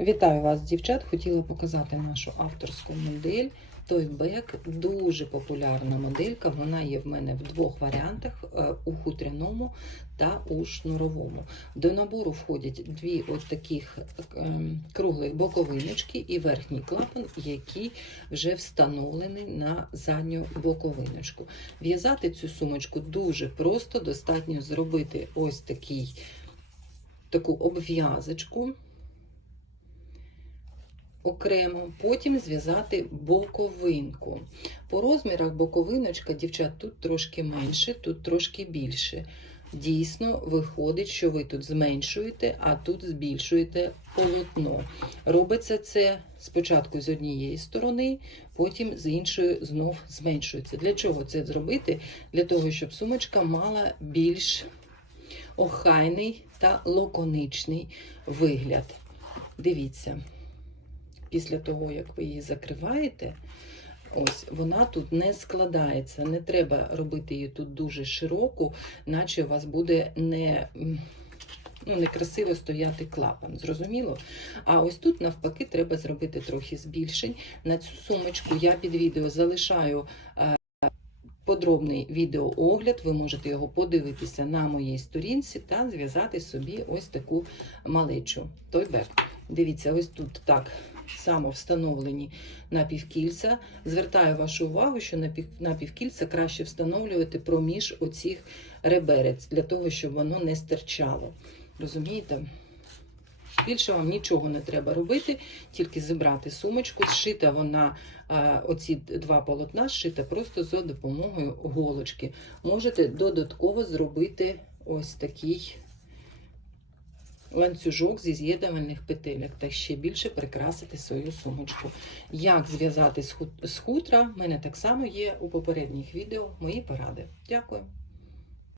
Вітаю вас, дівчат! Хотіла показати нашу авторську модель. Той бек дуже популярна моделька. Вона є в мене в двох варіантах: е, у хутряному та у шнуровому. До набору входять дві от таких ем, круглих боковиночки і верхній клапан, який вже встановлений на задню боковиночку. В'язати цю сумочку дуже просто, достатньо зробити ось такий, таку обв'язочку окремо, потім зв'язати боковинку. По розмірах боковиночка, дівчат, тут трошки менше, тут трошки більше. Дійсно, виходить, що ви тут зменшуєте, а тут збільшуєте полотно. Робиться це спочатку з однієї сторони, потім з іншої знов зменшується. Для чого це зробити? Для того, щоб сумочка мала більш охайний та лаконичний вигляд. Дивіться після того, як ви її закриваєте, ось вона тут не складається. Не треба робити її тут дуже широку, наче у вас буде не. Ну, некрасиво стояти клапан, зрозуміло? А ось тут, навпаки, треба зробити трохи збільшень. На цю сумочку я під відео залишаю е, подробний відеоогляд. Ви можете його подивитися на моїй сторінці та зв'язати собі ось таку малечу. Той бек. Дивіться, ось тут так само встановлені напівкільця. Звертаю вашу увагу, що напівкільця краще встановлювати проміж оцих реберець, для того, щоб воно не стирчало. Розумієте? Більше вам нічого не треба робити, тільки зібрати сумочку. Зшита вона, оці два полотна зшита просто за допомогою голочки. Можете додатково зробити ось такий ланцюжок зі з'єднувальних петелек та ще більше прикрасити свою сумочку. Як зв'язати з хутра, в мене так само є у попередніх відео мої поради. Дякую.